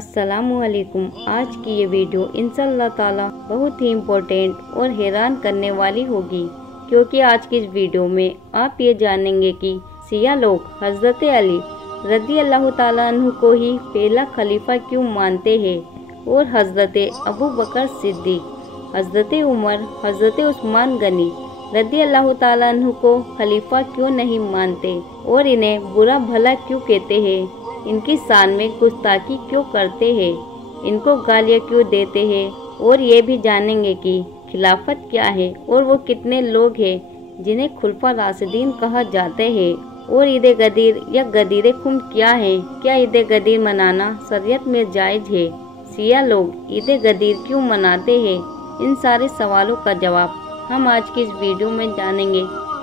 अस्सलामुअलैकुम। आज की ये वीडियो इंशाअल्लाह ताला बहुत ही इम्पोर्टेंट और हैरान करने वाली होगी, क्योंकि आज की इस वीडियो में आप ये जानेंगे कि शिया लोग हज़रत अली रज़ी अल्लाह ताला अन्हु को ही पहला खलीफा क्यों मानते हैं और हज़रत अबू बकर सिद्दीक, हज़रत उमर, हज़रत उस्मान गनी रज़ी अल्लाह ताला अन्हु को खलीफा क्यों नहीं मानते और इन्हें बुरा भला क्यों कहते हैं, इनकी शान में गुस्ताखी क्यों करते हैं, इनको गालियाँ क्यों देते हैं, और ये भी जानेंगे कि खिलाफत क्या है और वो कितने लोग हैं जिन्हें खुलफा राशिदीन कहा जाते हैं, और ईद गदीर या गदीर खुम क्या है, क्या ईद गदीर मनाना शरीयत में जायज़ है, शिया लोग ईद गदीर क्यों मनाते हैं। इन सारे सवालों का जवाब हम आज की इस वीडियो में जानेंगे,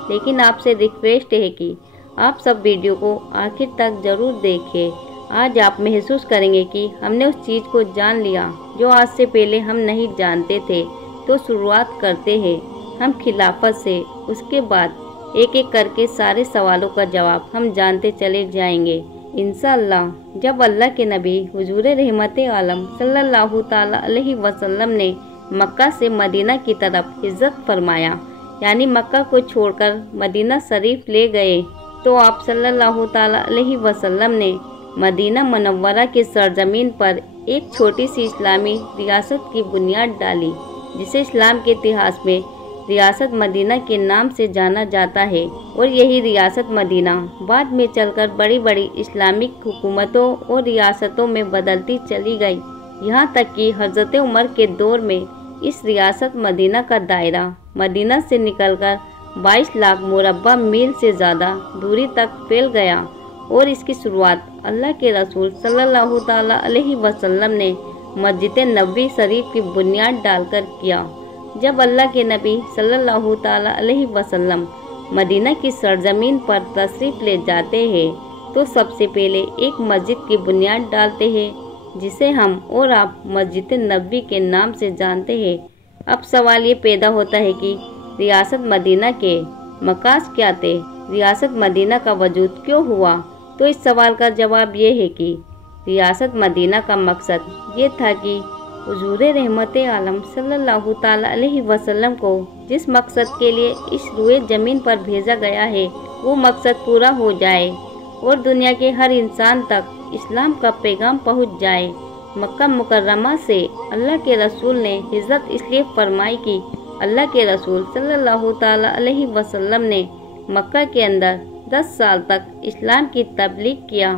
लेकिन आपसे रिक्वेस्ट है कि आप सब वीडियो को आखिर तक ज़रूर देखें। आज आप महसूस करेंगे कि हमने उस चीज़ को जान लिया जो आज से पहले हम नहीं जानते थे। तो शुरुआत करते हैं हम खिलाफत से, उसके बाद एक एक करके सारे सवालों का जवाब हम जानते चले जाएंगे इंशाअल्लाह। जब अल्लाह के नबी हुजूर रहमत आलम सल्लल्लाहु ताला अलैहि वसल्लम ने मक्का से मदीना की तरफ हिजरत फरमाया, यानी मक्का को छोड़कर मदीना शरीफ ले गए, तो आप सल्लल्लाहु ताला अलैहि वसल्लम ने मदीना मुनव्वरा के सरजमीन पर एक छोटी सी इस्लामी रियासत की बुनियाद डाली, जिसे इस्लाम के इतिहास में रियासत मदीना के नाम से जाना जाता है। और यही रियासत मदीना बाद में चलकर बड़ी बड़ी इस्लामिक हुकूमतों और रियासतों में बदलती चली गई, यहाँ तक कि हज़रत उमर के दौर में इस रियासत मदीना का दायरा मदीना से निकलकर 22 लाख मुरब्बा मील से ज़्यादा दूरी तक फैल गया। और इसकी शुरुआत अल्लाह के रसूल सल्लल्लाहु ताला अलैहि वसल्लम ने मस्जिद नबवी शरीफ की बुनियाद डालकर किया। जब अल्लाह के नबी सल्लल्लाहु ताला अलैहि वसल्लम मदीना की सरजमीन पर तशरीफ़ ले जाते हैं, तो सबसे पहले एक मस्जिद की बुनियाद डालते हैं, जिसे हम और आप मस्जिद नबवी के नाम से जानते हैं। अब सवाल ये पैदा होता है कि रियासत मदीना के मकास क्या थे, रियासत मदीना का वजूद क्यों हुआ। तो इस सवाल का जवाब ये है कि रियासत मदीना का मकसद ये था कि हुजूर रहमत आलम सल्लल्लाहु ताला अलैहि वसल्लम को जिस मकसद के लिए इस रुए ज़मीन पर भेजा गया है, वो मकसद पूरा हो जाए और दुनिया के हर इंसान तक इस्लाम का पैगाम पहुंच जाए। मक्का मुकर्रमा से अल्लाह के रसूल ने हिजरत इसलिए फरमाई कि अल्लाह के रसूल सल्लल्लाहु ताला अलैहि वसल्लम ने मक्का के अंदर 10 साल तक इस्लाम की तबलीग किया,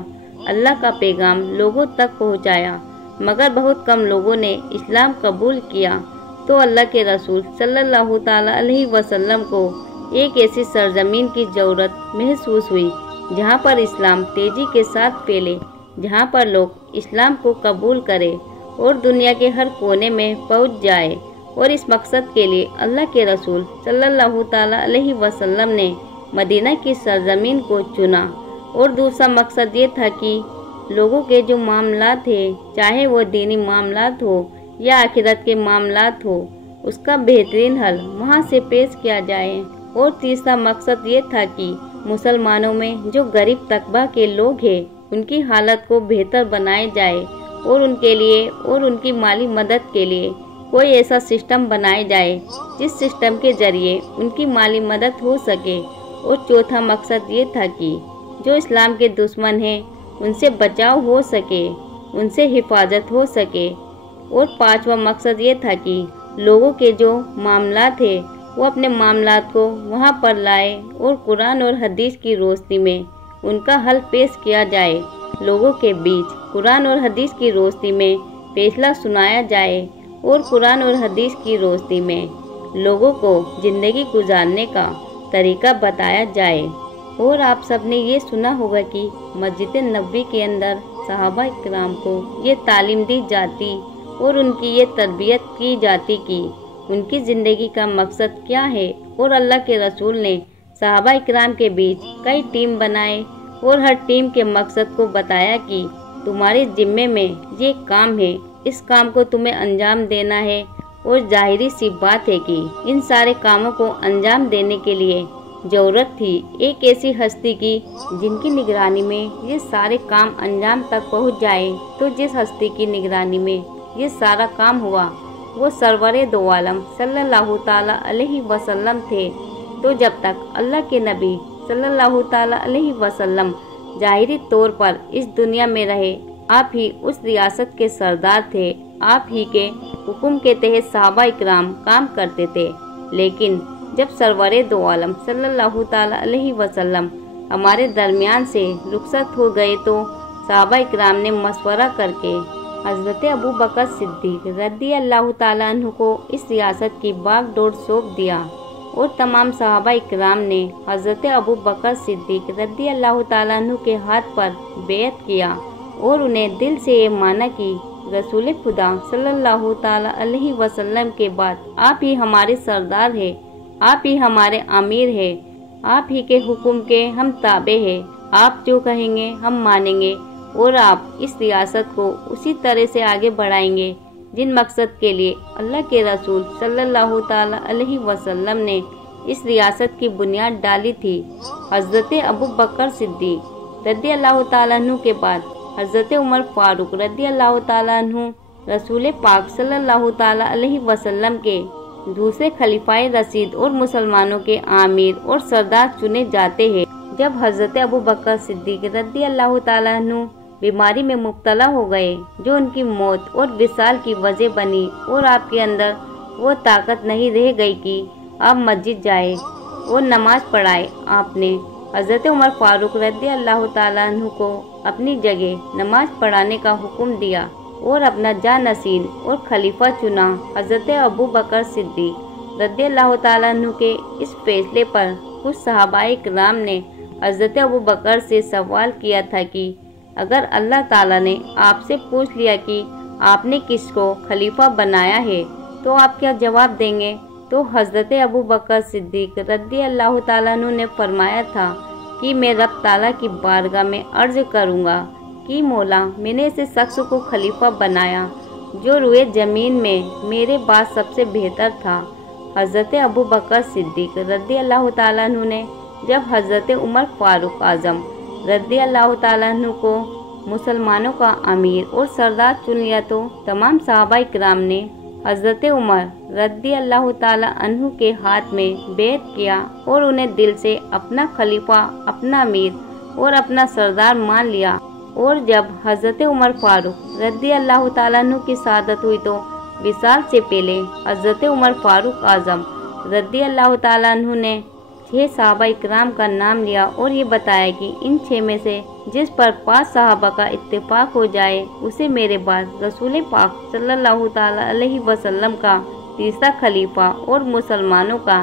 अल्लाह का पैगाम लोगों तक पहुंचाया, मगर बहुत कम लोगों ने इस्लाम कबूल किया। तो अल्लाह के रसूल सल्लल्लाहु ताला अलैहि वसल्लम को एक ऐसी सरजमीन की ज़रूरत महसूस हुई जहाँ पर इस्लाम तेज़ी के साथ फैले, जहाँ पर लोग इस्लाम को कबूल करें और दुनिया के हर कोने में पहुँच जाए। और इस मकसद के लिए अल्लाह के रसूल सल्लल्लाहु ताला अलैहि वसल्लम ने मदीना की सरजमीन को चुना। और दूसरा मकसद ये था कि लोगों के जो मामलात थे, चाहे वो दीनी मामलात हो या आखिरत के मामलात हो, उसका बेहतरीन हल वहाँ से पेश किया जाए। और तीसरा मकसद ये था कि मुसलमानों में जो गरीब तबका के लोग हैं, उनकी हालत को बेहतर बनाया जाए और उनके लिए और उनकी माली मदद के लिए कोई ऐसा सिस्टम बनाया जाए जिस सिस्टम के ज़रिए उनकी माली मदद हो सके। और चौथा मकसद ये था कि जो इस्लाम के दुश्मन हैं उनसे बचाव हो सके, उनसे हिफाजत हो सके। और पांचवा मकसद ये था कि लोगों के जो मामलात थे वो अपने मामलात को वहाँ पर लाए और कुरान और हदीस की रोशनी में उनका हल पेश किया जाए। लोगों के बीच कुरान और हदीस की रोशनी में फैसला सुनाया जाए और कुरान और हदीस की रोशनी में लोगों को ज़िंदगी गुजारने का तरीका बताया जाए। और आप सबने ये सुना होगा कि मस्जिद नबवी के अंदर सहाबा इकराम को ये तालीम दी जाती और उनकी ये तरबियत की जाती कि उनकी ज़िंदगी का मकसद क्या है। और अल्लाह के रसूल ने सहाबा इकराम के बीच कई टीम बनाए और हर टीम के मकसद को बताया कि तुम्हारे जिम्मे में ये काम है, इस काम को तुम्हें अंजाम देना है। और जाहिरी सी बात है कि इन सारे कामों को अंजाम देने के लिए जरूरत थी एक ऐसी हस्ती की जिनकी निगरानी में ये सारे काम अंजाम तक पहुंच जाए। तो जिस हस्ती की निगरानी में ये सारा काम हुआ वो सरवरे दो आलम सल्लल्लाहु ताला अलैहि वसल्लम थे। तो जब तक अल्लाह के नबी सल्लल्लाहु ताला अलैहि वसल्लम जाहिरी तौर पर इस दुनिया में रहे, आप ही उस रियासत के सरदार थे। आप ही के हुक्म के तहत सहाबा इकराम काम करते थे। लेकिन जब सरवरे दो आलम सल्लल्लाहु ताला अलैहि वसल्लम हमारे दरमियान से रुखसत हो गए तो सहाबा इकराम ने मशवरा करके हज़रत अबू बकर सिद्दीक रज़ी अल्लाह ताला अन्हु को इस रियासत की बागडोर सौंप दिया और तमाम सहाबा इकराम ने हज़रत अबू बकर सिद्दीक रज़ी अल्लाह ताला अन्हु के हाथ पर बैत किया और उन्हें दिल से ये माना कि रसूल खुदा सल्लल्लाहु ताला अलैहि वसल्लम के बाद आप ही हमारे सरदार हैं, आप ही हमारे आमिर हैं, आप ही के हुक्म के हम ताबे हैं, आप जो कहेंगे हम मानेंगे और आप इस रियासत को उसी तरह से आगे बढ़ाएंगे जिन मकसद के लिए अल्लाह के रसूल सल्लल्लाहु ताला अलैहि वसल्लम ने इस रियासत की बुनियाद डाली थी। हज़रत अबू बकर सिद्दीक रज़ी अल्लाह ताला अन्हु के बाद हज़रत उमर फारूक रज़ी अल्लाह ताला अन्हु रसूल पाक सल्लल्लाहु ताला अलैहि वसल्लम के दूसरे खलीफाए रशीद और मुसलमानों के आमिर और सरदार चुने जाते हैं। जब हज़रत अबू बकर सिद्दीक रज़ी अल्लाह ताला अन्हु बीमारी में मुब्तला हो गए जो उनकी मौत और विसाल की वजह बनी और आपके अंदर वो ताकत नहीं रह गई कि आप मस्जिद जाए और नमाज पढ़ाए, आपने हज़रत उमर फारूक रज़ी अल्लाह ताला अन्हु को अपनी जगह नमाज पढ़ाने का हुक्म दिया और अपना जानसीन और खलीफा चुना। हज़रत अबू बकर सिद्दीक रज़ी अल्लाह ताला अन्हु के इस फैसले पर कुछ सहाबाए किराम ने हज़रत अबू बकर से सवाल किया था कि अगर अल्लाह ताला ने आपसे पूछ लिया कि आपने किसको खलीफा बनाया है तो आप क्या जवाब देंगे? तो हज़रत अबू बकर सिद्दीक रज़ी अल्लाह ताला अन्हु ने फरमाया था कि मैं रब ताला की बारगाह में अर्ज करूँगा कि मौला, मैंने ऐसे शख्स को खलीफा बनाया जो रुए ज़मीन में मेरे बाद सबसे बेहतर था। हज़रत अबू बकर सिद्दीक रज़ी अल्लाह ताला अन्हु ने जब हज़रत उमर फारूक आज़म रज़ी अल्लाह ताला अन्हु को मुसलमानों का अमीर और सरदार चुन लिया तो तमाम सहाबा किराम ने हज़रत उमर रज़ी अल्लाह ताला अन्हु के हाथ में बैत किया और उन्हें दिल से अपना खलीफा, अपना अमीर और अपना सरदार मान लिया। और जब हज़रत उमर फारूक रज़ी अल्लाह ताला अन्हु की शहादत हुई तो विसाल से पहले हज़रत उमर फारूक आज़म रज़ी अल्लाह ताला अन्हु ने 6 सहाबा इकराम का नाम लिया और ये बताया कि इन 6 में से जिस पर 5 सहाबा का इत्तेफाक हो जाए उसे मेरे बाद रसूल पाक सल्लल्लाहु ताला अलैहि वसल्लम का तीसरा खलीफा और मुसलमानों का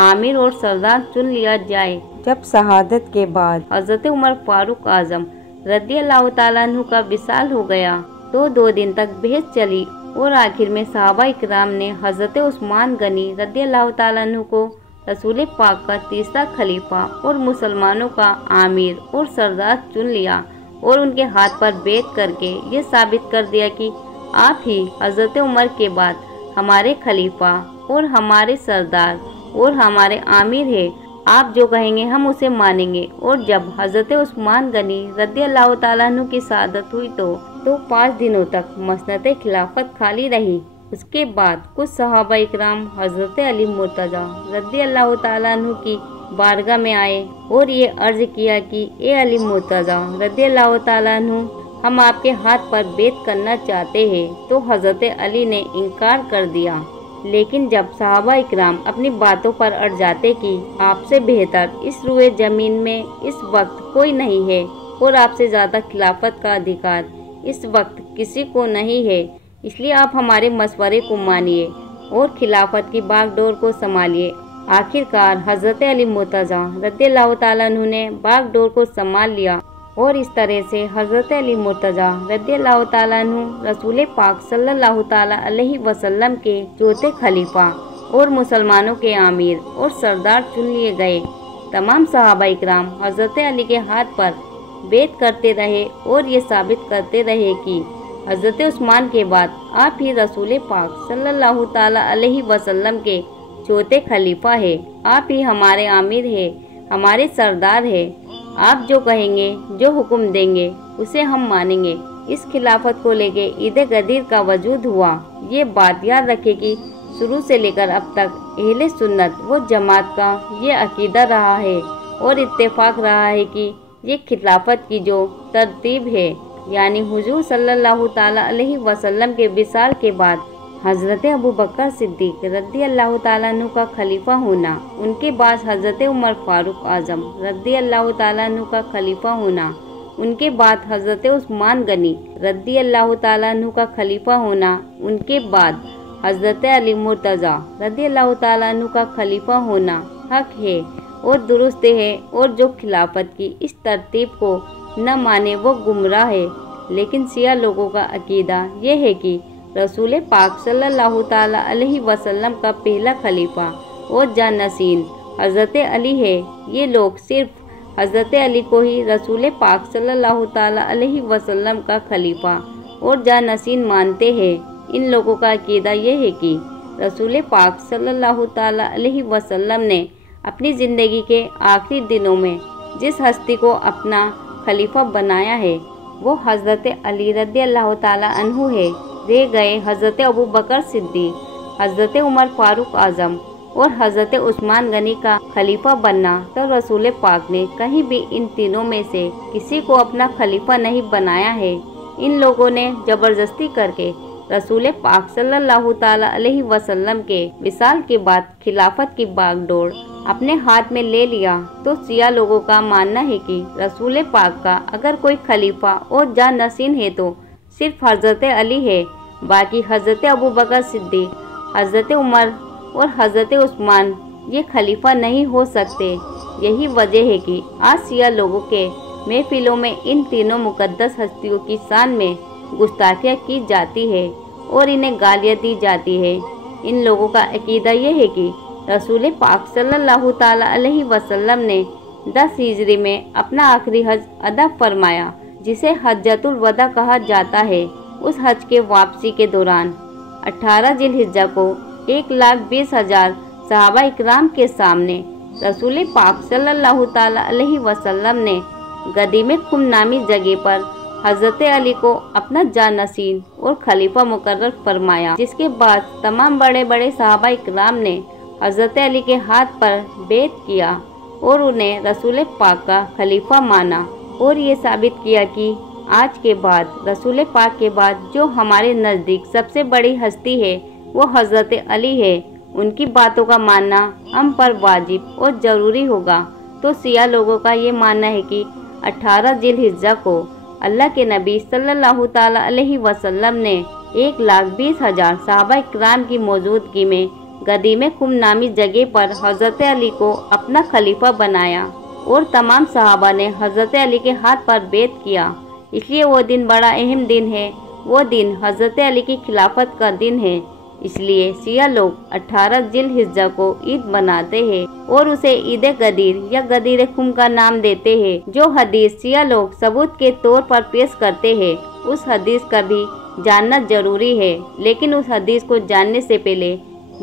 आमिर और सरदार चुन लिया जाए। जब शहादत के बाद हज़रत उमर फारूक आज़म रज़ी अल्लाह ताला अन्हु का विसाल हो गया तो 2 दिन तक बहस चली और आखिर में सहाबा इकराम ने हज़रत उस्मान गनी रज़ी अल्लाह ताला अन्हु को रसूल पाक का तीसरा खलीफा और मुसलमानों का आमिर और सरदार चुन लिया और उनके हाथ पर बैत करके ये साबित कर दिया कि आप ही हज़रत उमर के बाद हमारे खलीफा और हमारे सरदार और हमारे आमिर है, आप जो कहेंगे हम उसे मानेंगे। और जब हज़रत उस्मान गनी रज़ी अल्लाह ताला अन्हु की शहादत हुई तो 5 दिनों तक मसनद खिलाफत खाली रही। उसके बाद कुछ सहाबा इकराम हज़रत अली मुर्तज़ा रज़ी अल्लाह ताला अन्हु की बारगाह में आए और ये अर्ज किया कि ए अली मुर्तज़ा रज़ी अल्लाह ताला अन्हु, हम आपके हाथ पर बैत करना चाहते हैं। तो हज़रत अली ने इनकार कर दिया। लेकिन जब सहाबा इकराम अपनी बातों पर अड़ जाते कि आपसे बेहतर इस रुए ज़मीन में इस वक्त कोई नहीं है और आपसे ज़्यादा खिलाफत का अधिकार इस वक्त किसी को नहीं है, इसलिए आप हमारे मशवरे को मानिए और खिलाफत की बागडोर को संभालिए। आखिरकार हज़रत अली मुर्तज़ा रज़ी अल्लाह ताला अन्हु ने बागडोर को संभाल लिया और इस तरह से हज़रत अली मुर्तज़ा रज़ी अल्लाह ताला अन्हु रसूल पाक सल्लल्लाहु ताला अलैहि वसल्लम के चौथे खलीफा और मुसलमानों के आमिर और सरदार चुन लिए गए। तमाम सहाबा इकराम हज़रत अली के हाथ पर बैत करते रहे और ये साबित करते रहे कि हज़रत उस्मान के बाद आप ही रसूल पाक सल्लल्लाहु ताला अलैहि वसल्लम के चौथे खलीफा है। आप ही हमारे आमिर है, हमारे सरदार है। आप जो कहेंगे, जो हुक्म देंगे उसे हम मानेंगे। इस खिलाफत को लेके ईद गदीर का वजूद हुआ। ये बात याद रखे कि शुरू से लेकर अब तक अहले सुन्नत व जमात का ये अकीदा रहा है और इत्तेफाक रहा है कि ये खिलाफत की जो तरतीब है, यानी हुजूर सल्लल्लाहु ताला अलैहि वसल्लम के विसाल के बाद हज़रत अबू बकर सिद्दीक रज़ी अल्लाह ताला अन्हु का खलीफा होना, उनके बाद हज़रत उमर फारूक आज़म रज़ी अल्लाह ताला अन्हु का खलीफा होना, उनके बाद हज़रत उस्मान गनी रज़ी अल्लाह ताला अन्हु का खलीफा होना, उनके बाद हज़रत अली मुर्तज़ा रज़ी अल्लाह ताला अन्हु का खलीफा होना हक है और दुरुस्त है। और जो खिलाफत की इस तरतीब को न माने वो गुमराह है। लेकिन शिया लोगों का अकीदा ये है कि रसूल पाक सल्लल्लाहु ताला अलैहि वसल्लम का पहला खलीफा और जानसीन हज़रत अली है। ये लोग सिर्फ हज़रत अली को ही रसूल पाक सल्लल्लाहु ताला अलैहि वसल्लम का खलीफा और जानसीन मानते हैं। इन लोगों का अकीदा ये है कि रसूल पाक सल्लल्लाहु ताला अलैहि वसल्लम ने अपनी ज़िंदगी के आखिरी दिनों में जिस हस्ती को अपना खलीफा बनाया है वो हज़रत अली रज़ी अल्लाह ताला अन्हु है। रह गए हज़रत अबू बकर सिद्दीक, हज़रत उमर फारूक आज़म और हज़रत उस्मान गनी का खलीफा बनना, तो रसूल पाक ने कहीं भी इन तीनों में से किसी को अपना खलीफा नहीं बनाया है। इन लोगों ने ज़बरदस्ती करके रसूल पाक सल्लल्लाहु ताला अलैहि वसल्लम के विसाल के बाद खिलाफत की बागडोर अपने हाथ में ले लिया। तो शिया लोगों का मानना है कि रसूल पाक का अगर कोई खलीफा और जानसीन है तो सिर्फ हज़रत अली है, बाकी हज़रत अबू बकर सिद्दीक, हज़रत उमर और हज़रत उस्मान ये खलीफा नहीं हो सकते। यही वजह है कि आज शिया लोगों के महफिलों में इन तीनों मुकद्दस हस्तियों की शान में गुस्ताखियाँ की जाती है और इन्हें गालियाँ दी जाती है। इन लोगों का अकीदा ये है कि रसूल पाक सल्लल्लाहु ताला अलैहि वसल्लम ने 10 हिजरी में अपना आखिरी हज अदा फरमाया, जिसे हज्जतुल वदा कहा जाता है। उस हज के वापसी के दौरान 18 जिलहिज्जा को 1,20,000 सहाबा इकराम के सामने रसूल पाक सल्लल्लाहु ताला अलैहि वसल्लम ने गदी में खुम नामी जगह पर हज़रत अली को अपना जानसीन और खलीफा मुकर्रर फरमाया, जिसके बाद तमाम बड़े बड़े सहाबा इकराम ने हज़रत अली के हाथ पर बैत किया और उन्हें रसूल पाक का खलीफा माना और ये साबित किया कि आज के बाद रसूल पाक के बाद जो हमारे नज़दीक सबसे बड़ी हस्ती है वो हज़रत अली है। उनकी बातों का मानना हम पर वाजिब और ज़रूरी होगा। तो शिया लोगों का ये मानना है कि 18 जिलहिज्जा को अल्लाह के नबी सल्लल्लाहु ताला अलैहि वसल्लम ने 1,20,000 सहाबा इकराम की मौजूदगी में गदी में खुम नामी जगह पर हज़रत अली को अपना खलीफा बनाया और तमाम सहाबा ने हज़रत अली के हाथ पर बैत किया। इसलिए वो दिन बड़ा अहम दिन है। वो दिन हज़रत अली की खिलाफत का दिन है। इसलिए शिया लोग 18 जिलहिज्जा को ईद मनाते हैं और उसे ईद गदीर या गदीर खुम का नाम देते हैं। जो हदीस शिया लोग सबूत के तौर पर पेश करते हैं, उस हदीस का भी जानना जरूरी है। लेकिन उस हदीस को जानने से पहले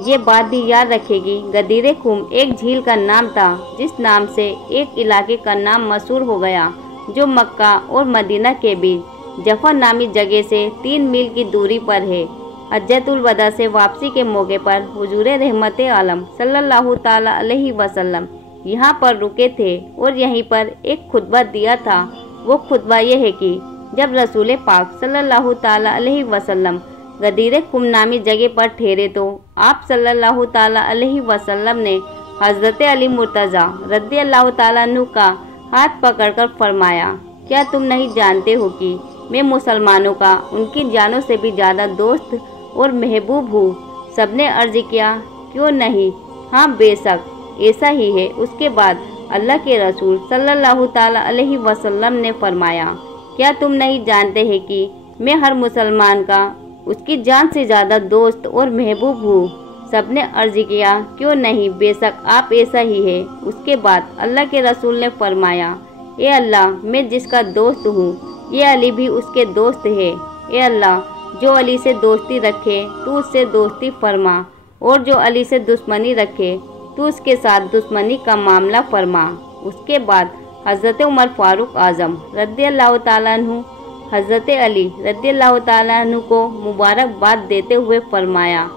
ये बात भी याद रखेगी, गदीर खुम एक झील का नाम था जिस नाम से एक इलाके का नाम मशहूर हो गया, जो मक्का और मदीना के बीच जफा नामी जगह से 3 मील की दूरी पर है। हज्जतुल वदा से वापसी के मौके पर हुजूर रहमत आलम सल्लल्लाहु ताला अलैहि वसल्लम यहाँ पर रुके थे और यहीं पर एक खुतबा दिया था। वो खुतबा ये है कि जब रसूल पाक सल्लल्लाहु ताला अलैहि वसल्लम गदीर खुम नामी जगह पर ठहरे तो आप सल्लल्लाहु ताला अलैहि वसल्लम ने हज़रत अली मुर्तज़ा रज़ी अल्लाह ताला अन्हु का हाथ पकड़कर फरमाया, क्या तुम नहीं जानते हो कि मैं मुसलमानों का उनकी जानों से भी ज़्यादा दोस्त और महबूब हूँ। सबने अर्ज किया, क्यों नहीं, हाँ बेशक ऐसा ही है। उसके बाद अल्लाह के रसूल सल्लल्लाहु ताला अलैहि वसल्लम ने फरमाया, क्या तुम नहीं जानते हैं कि मैं हर मुसलमान का उसकी जान से ज़्यादा दोस्त और महबूब हूँ। सबने अर्ज किया, क्यों नहीं, बेशक आप ऐसा ही है। उसके बाद अल्लाह के रसूल ने फरमाया, ए अल्लाह, मैं जिसका दोस्त हूँ ये अली भी उसके दोस्त है। ए अल्लाह, जो अली से दोस्ती रखे तू उससे दोस्ती फरमा और जो अली से दुश्मनी रखे तो उसके साथ दुश्मनी का मामला फरमा। उसके बाद हज़रत उमर फारूक आज़म रज़ियल्लाहु ताला अन्हु हज़रत अली रज़ियल्लाहु ताला अन्हु को मुबारकबाद देते हुए फरमाया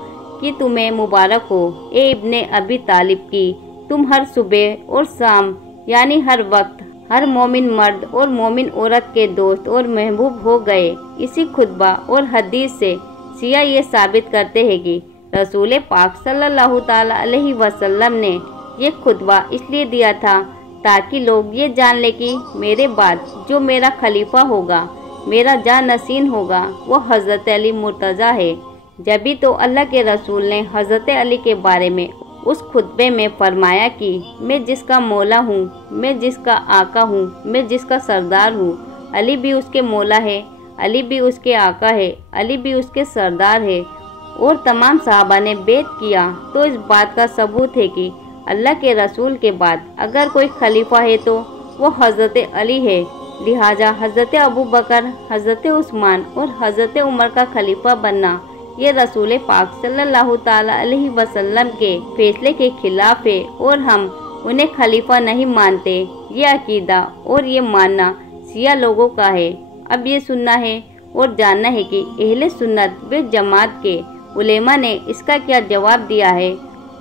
कि तुम्हें मुबारक हो ए इब्ने अबी तालिब की, तुम हर सुबह और शाम यानी हर वक्त हर मोमिन मर्द और मोमिन औरत के दोस्त और महबूब हो गए। इसी खुतबा और हदीस से शिया ये साबित करते हैं कि रसूल पाक सल्लल्लाहु ताला अलैहि वसल्लम ने ये खुतबा इसलिए दिया था ताकि लोग ये जान ले कि मेरे बाद जो मेरा खलीफा होगा, मेरा जानशीन होगा, वो हज़रत अली मुर्तज़ा है। जभी तो अल्लाह के रसूल ने हज़रत अली के बारे में उस खुतबे में फरमाया कि मैं जिसका मौला हूँ, मैं जिसका आका हूँ, मैं जिसका सरदार हूँ, अली भी उसके मौला है, अली भी उसके आका है, अली भी उसके सरदार है। और तमाम सहाबा ने बैत किया। तो इस बात का सबूत है कि अल्लाह के रसूल के बाद अगर कोई खलीफा है तो वो हज़रत अली है। लिहाजा हज़रत अबू बकर, हज़रत उस्मान और हज़रत उमर का खलीफा बनना ये रसूल पाक सल्लल्लाहु ताला अलैहि वसल्लम के फैसले के खिलाफ है और हम उन्हें खलीफा नहीं मानते। ये अकीदा और ये मानना शिया लोगों का है। अब ये सुनना है और जानना है कि अहले सुन्नत व जमात के उलेमा ने इसका क्या जवाब दिया है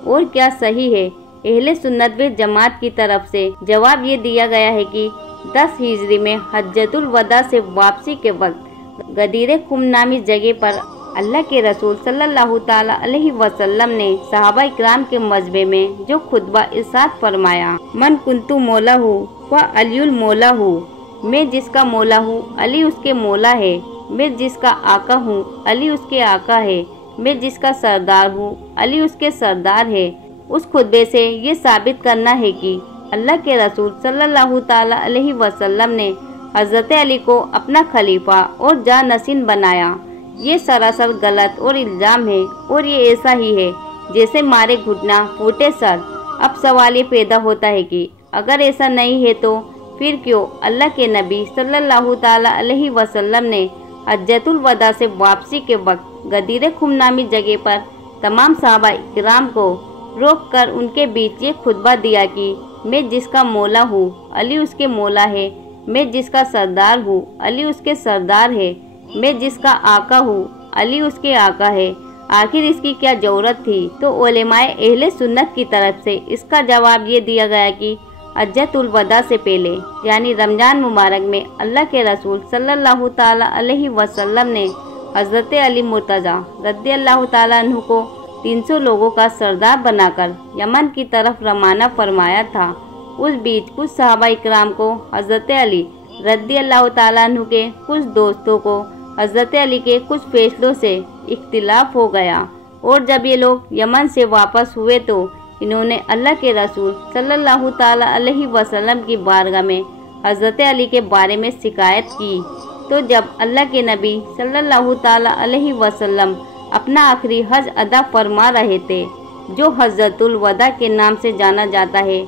और क्या सही है। अहले सुन्नत व जमात की तरफ से जवाब ये दिया गया है कि 10 हिजरी में हज्जतुल वदा से वापसी के वक्त गदीर खुम नामी जगह पर अल्लाह के रसूल सल्लल्लाहु ताला अलैहि वसल्लम ने सहाबा इकराम के मजबे में जो खुतबा इरशाद फरमाया, मन कुंतु मौला हूँ व अलीउल मौला हूँ, मैं जिसका मौला हूँ अली उसके मौला है, मैं जिसका आका हूँ अली उसके आका है, मैं जिसका सरदार हूँ अली उसके सरदार है। उस खुतबे से ये साबित करना है कि अल्लाह के रसूल सल्लल्लाहु ताला अलैहि वसल्लम ने हज़रत अली को अपना खलीफा और जानशीन बनाया। ये सरासर गलत और इल्ज़ाम है और ये ऐसा ही है जैसे मारे घुटना फूटे सर। अब सवाल ये पैदा होता है कि अगर ऐसा नहीं है तो फिर क्यों अल्लाह के नबी सल्लल्लाहु ताला अलैहि वसल्लम ने हज्जतुल वदा से वापसी के वक्त गदीर खुम नामी जगह पर तमाम सहाबा इकराम को रोक कर उनके बीच ये खुतबा दिया कि मैं जिसका मौला हूँ अली उसके मौला है, मैं जिसका सरदार हूँ अली उसके सरदार है, मैं जिसका आका हूँ अली उसके आका है। आखिर इसकी क्या जरूरत थी? तो उलेमाए अहले सुन्नत की तरफ से इसका जवाब ये दिया गया कि हज्जतुल वदा से पहले यानी रमजान मुबारक में अल्लाह के रसूल सल्लल्लाहु ताला अलैहि वसल्लम ने हज़रत अली मुर्तज़ा रज़ियल्लाहु ताला अन्हु को 300 लोगों का सरदार बनाकर यमन की तरफ रवाना फरमाया था। उस बीच कुछ सहाबा इकराम को हज़रत अली रज़ियल्लाहु ताला अन्हु के कुछ दोस्तों को हज़रत अली के कुछ फैसलों से इख्तिलाफ हो गया और जब ये लोग यमन से वापस हुए तो इन्होंने अल्लाह के रसूल सल्लल्लाहु ताला अलैहि वसल्लम की बारगाह में हज़रत अली के बारे में शिकायत की। तो जब अल्लाह के नबी सल्लल्लाहु ताला अलैहि वसल्लम अपना आखिरी हज अदा फरमा रहे थे जो हज्जतुल वदा के नाम से जाना जाता है,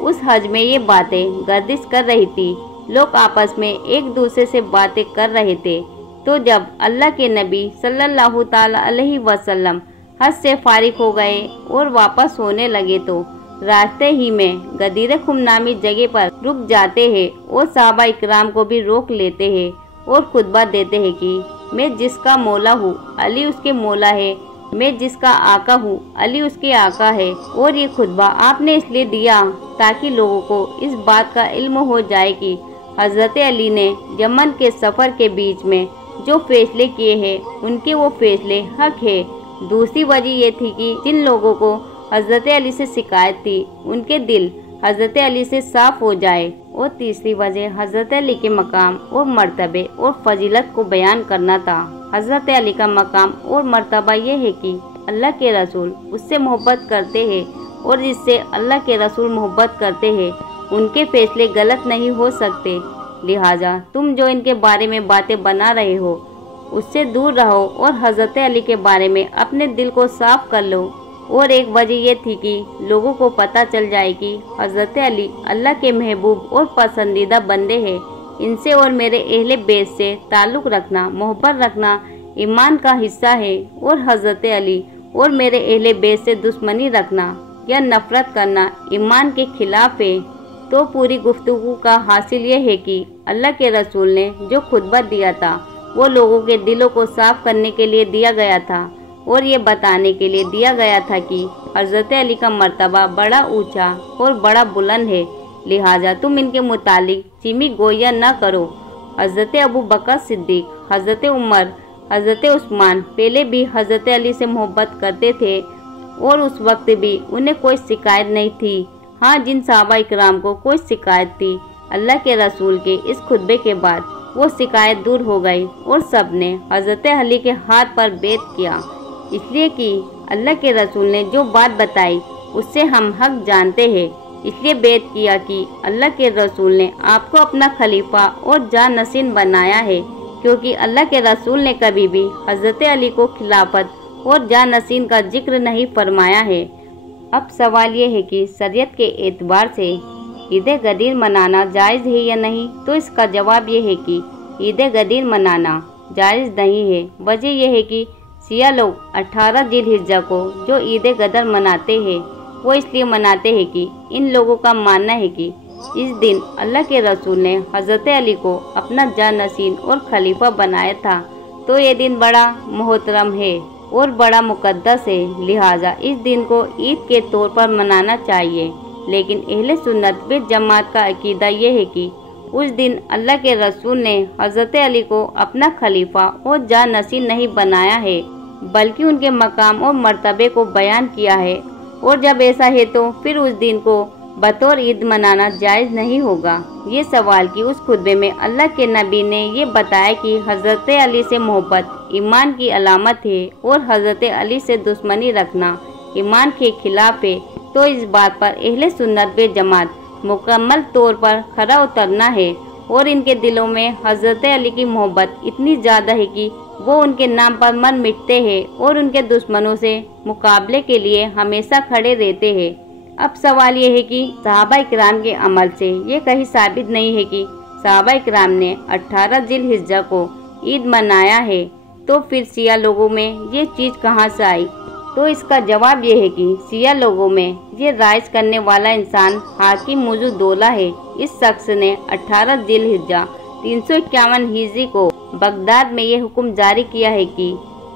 उस हज में ये बातें गर्दिश कर रही थी। लोग आपस में एक दूसरे से बातें कर रहे थे। तो जब अल्लाह के नबी सल्लल्लाहु ताला अलैहि वसल्लम हज से फारिग हो गए और वापस होने लगे तो रास्ते ही में गदीर खुम नामी जगह पर रुक जाते हैं और सहाबा इकराम को भी रोक लेते हैं और खुतबा देते हैं कि मैं जिसका मौला हूँ अली उसके मौला है, मैं जिसका आका हूँ अली उसके आका है। और ये खुतबा आपने इसलिए दिया ताकि लोगों को इस बात का इल्म हो जाए कि हज़रत अली ने यमन के सफ़र के बीच में जो फैसले किए हैं उनके वो फैसले हक है। दूसरी वजह ये थी कि जिन लोगों को हज़रत अली से शिकायत थी उनके दिल हज़रत अली से साफ हो जाए। और तीसरी वजह हज़रत अली के मकाम और मर्तबे और फजीलत को बयान करना था। हज़रत अली का मकाम और मर्तबा ये है कि अल्लाह के रसूल उससे मोहब्बत करते हैं और जिससे अल्लाह के रसूल मोहब्बत करते हैं उनके फैसले गलत नहीं हो सकते। लिहाजा तुम जो इनके बारे में बातें बना रहे हो उससे दूर रहो और हज़रत अली के बारे में अपने दिल को साफ कर लो। और एक वजह ये थी कि लोगों को पता चल जाए कि हज़रत अली अल्लाह के महबूब और पसंदीदा बंदे हैं। इनसे और मेरे अहले बैत से ताल्लुक़ रखना, मोहब्बत रखना ईमान का हिस्सा है और हज़रत अली और मेरे अहले बैत से दुश्मनी रखना या नफरत करना ईमान के खिलाफ है। तो पूरी गुफ्तगू का हासिल ये है कि अल्लाह के रसूल ने जो खुतबा दिया था वो लोगों के दिलों को साफ करने के लिए दिया गया था और ये बताने के लिए दिया गया था कि हज़रत अली का मर्तबा बड़ा ऊंचा और बड़ा बुलंद है, लिहाजा तुम इनके मुतालिक चिमी गोया न करो। हज़रत अबू बकर सिद्दीक, हज़रत उमर, हज़रत उस्मान पहले भी हज़रत अली से मोहब्बत करते थे और उस वक्त भी उन्हें कोई शिकायत नहीं थी। हाँ, जिन सहाबा इकराम को कोई शिकायत थी, अल्लाह के रसूल के इस खुतबे के बाद वो शिकायत दूर हो गई और सब ने हज़रत अली के हाथ पर बैत किया, इसलिए कि अल्लाह के रसूल ने जो बात बताई उससे हम हक जानते हैं, इसलिए बैत किया कि अल्लाह के रसूल ने आपको अपना खलीफा और जानशीन बनाया है, क्योंकि अल्लाह के रसूल ने कभी भी हज़रत अली को खिलाफत और जानशीन का जिक्र नहीं फरमाया है। अब सवाल ये है कि शरीयत के एतबार से ईद गदीर मनाना जायज़ है या नहीं, तो इसका जवाब ये है कि ईद गदीर मनाना जायज़ नहीं है। वजह यह है कि शिया लोग 18 जिलहिज्जा को जो ईद गदर मनाते हैं वो इसलिए मनाते हैं कि इन लोगों का मानना है कि इस दिन अल्लाह के रसूल ने हज़रत अली को अपना जानशीन और खलीफा बनाया था, तो ये दिन बड़ा मोहतरम है और बड़ा मुकद्दस है, लिहाजा इस दिन को ईद के तौर पर मनाना चाहिए। लेकिन अहले सुन्नत व जमात का अकीदा ये है कि उस दिन अल्लाह के रसूल ने हज़रत अली को अपना खलीफा और जानशीन नहीं बनाया है, बल्कि उनके मकाम और मर्तबे को बयान किया है, और जब ऐसा है तो फिर उस दिन को बतौर ईद मनाना जायज़ नहीं होगा। ये सवाल कि उस खुतबे में अल्लाह के नबी ने ये बताया कि हज़रत अली से मोहब्बत ईमान की अलामत है और हज़रत अली से दुश्मनी रखना ईमान के खिलाफ है, तो इस बात पर अहले सुन्नत व जमात मुकम्मल तौर पर खरा उतरना है और इनके दिलों में हज़रत अली की मोहब्बत इतनी ज़्यादा है कि वो उनके नाम पर मर मिटते हैं और उनके दुश्मनों से मुकाबले के लिए हमेशा खड़े रहते हैं। अब सवाल ये है कि सहाबा इकराम के अमल से ये कहीं साबित नहीं है कि सहाबा इकराम ने 18 जिलहिज्जा को ईद मनाया है, तो फिर शिया लोगों में ये चीज़ कहाँ से आई? तो इसका जवाब ये है कि शिया लोगों में ये राइज करने वाला इंसान हाकिम मुजुद्दौला है। इस शख्स ने 18 जिलहिज्जा 351 हिजरी को बगदाद में ये हुक्म जारी किया है कि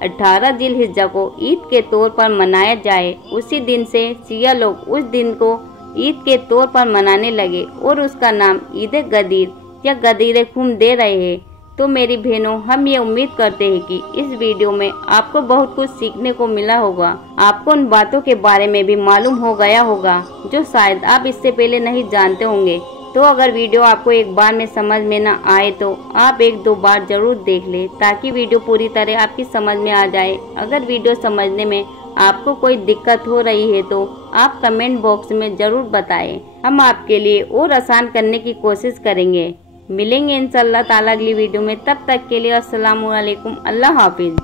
18 जिलहिज्जा को ईद के तौर पर मनाया जाए। उसी दिन से शिया लोग उस दिन को ईद के तौर पर मनाने लगे और उसका नाम ईद गदीर या गदीर खुम दे रहे हैं। तो मेरी बहनों, हम ये उम्मीद करते हैं कि इस वीडियो में आपको बहुत कुछ सीखने को मिला होगा, आपको उन बातों के बारे में भी मालूम हो गया होगा जो शायद आप इससे पहले नहीं जानते होंगे। तो अगर वीडियो आपको एक बार में समझ में ना आए तो आप 1-2 बार जरूर देख लें, ताकि वीडियो पूरी तरह आपकी समझ में आ जाए। अगर वीडियो समझने में आपको कोई दिक्कत हो रही है तो आप कमेंट बॉक्स में जरूर बताएं, हम आपके लिए और आसान करने की कोशिश करेंगे। मिलेंगे इंशाअल्लाह ताला अगली वीडियो में, तब तक के लिए अस्सलामु अलैकुम, अल्लाह हाफिज।